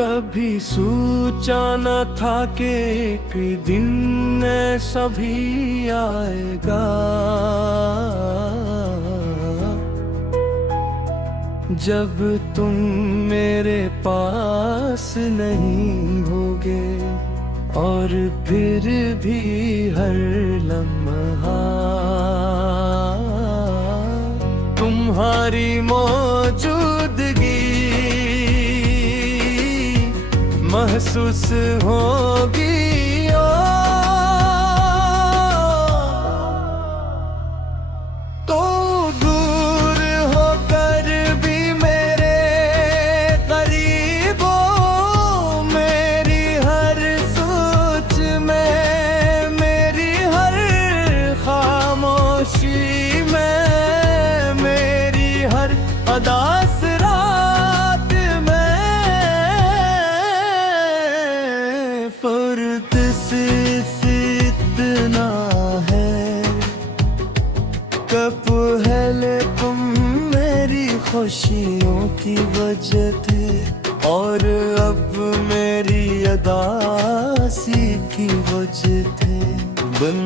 कभी सोचा न था कि एक दिन ऐसा भी आएगा जब तुम मेरे पास नहीं होगे, और फिर भी हर लम्हा तुम्हारी मौजूदगी महसूस होगी। तो दूर होकर भी मेरे करीब हो, मेरी हर सोच में, मेरी हर खामोशी में, मेरी हर अदास रात में फर्क सिर्फ इतना है, कब पहले तुम मेरी खुशियों की वजह थे और अब मेरी अदासी की वजह थे। बन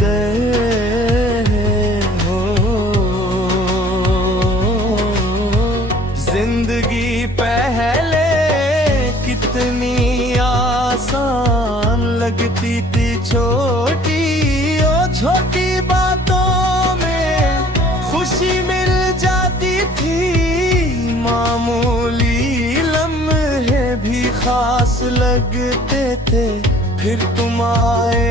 गए हो जिंदगी पहले कितनी आसान लगती थी, छोटी ओ छोटी बातों में खुशी मिल जाती थी, मामूली लम्हे भी खास लगते थे। फिर तुम आए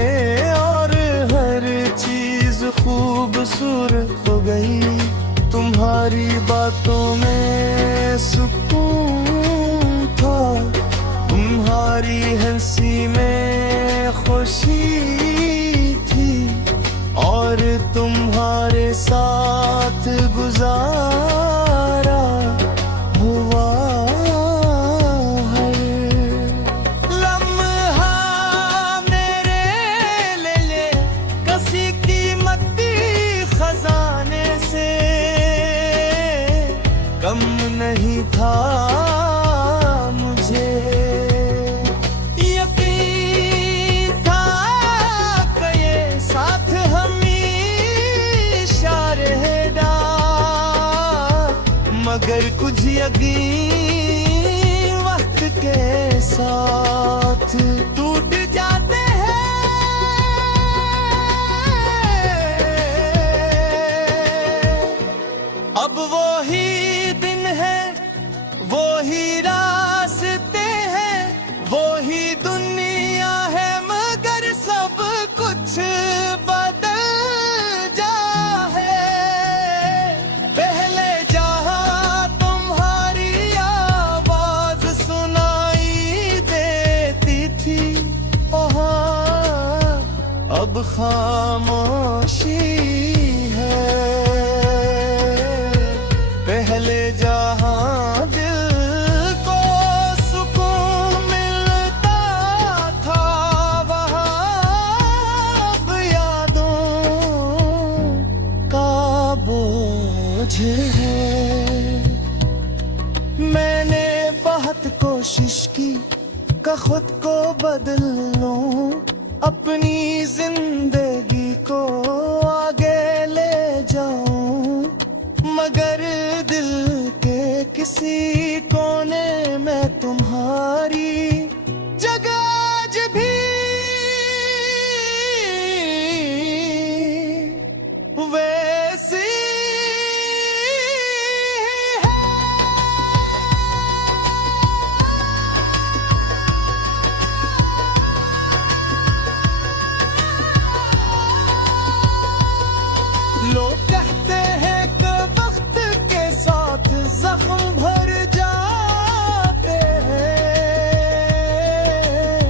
और हर चीज खूबसूरत हो गई, तुम्हारी बातों में सुकून था, तुम्हारी हंसी में खुशी थी, और तुम्हारे साथ गुजारा हुआ है लम्हा मेरे ले किसी कीमती खजाने से कम नहीं था। मुझे यकीन था कि ये साथ हमेशा रहेगा, मगर कुछ यकीन वक्त के साथ टूट जाते हैं। अब वो ही दिन है, वो ही रास्ते हैं, वो ही दुनिया है, मगर सब कुछ बदल जा है। पहले जहाँ तुम्हारी आवाज सुनाई देती थी, वहाँ अब खामोशी है। पहले जहाँ दिल को सुकून मिलता था, वहाँ अब यादों का बोझ है। मैंने बहुत कोशिश की कि खुद को बदल लूं, अपनी जिंदगी को आगे ले जाऊं, मगर दिल के किसी कोने में तुम्हारी जगह आज भी वैसी लोग कहते हैं कि वक्त के साथ जख्म भर जाते हैं,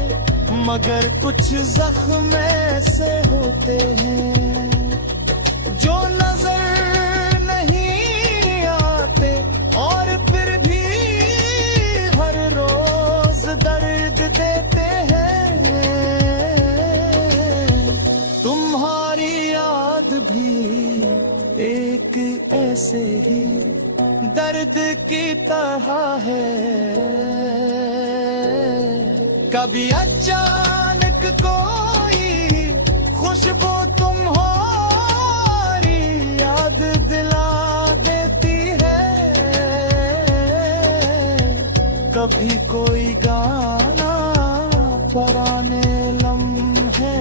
मगर कुछ जख्म ऐसे होते हैं जो नजर नहीं आते, और फिर भी हर रोज दर्द देते हैं। तुम्हारी याद भी एक ऐसे ही दर्द की तरह है। कभी अचानक कोई खुशबू तुम्हारी याद दिला देती है, कभी कोई गाना पुराने लम्हे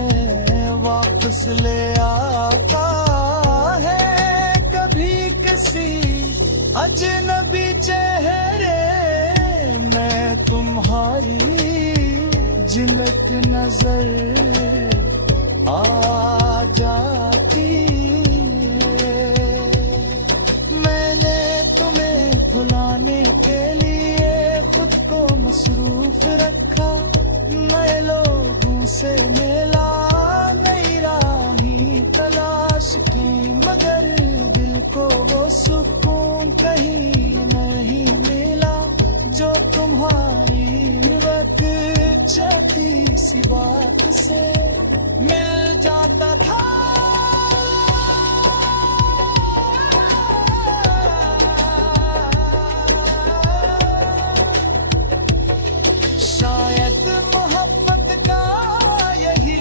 वापस ले आता है, कभी किसी अजनबी चेहरे मैं तुम्हारी झलक नजर आ जाती है। मैंने तुम्हें भुलाने के लिए खुद को मसरूफ रखा, नए लोगों से मिला, नई राहें तलाश की, मगर दिल को वो सुकून कहीं नहीं मिला जो तुम्हारी वक्त छपी सी बात से मिल जाता था। शायद मोहब्बत का यही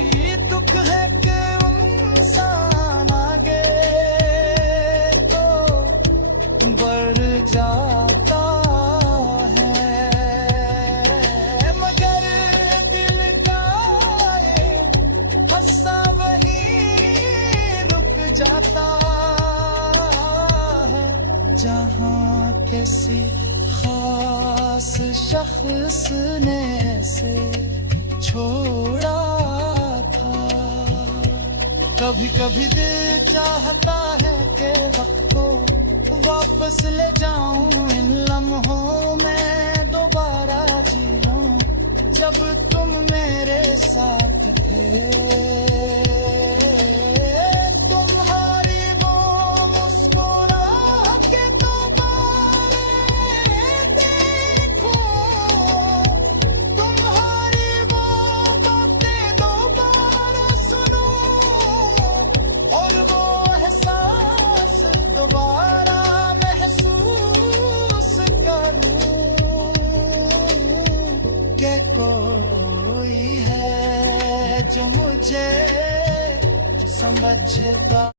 दुख है कि इंसान आगे तो बढ़ जाता है, मगर दिल का ये हस्सा वही रुक जाता है, जहाँ किसी खास शख्स ने से छोड़ा था। कभी कभी दिल चाहता है कि वक्त को वापस ले जाऊं, इन लम्हों में दोबारा जी लूं जब तुम मेरे साथ थे।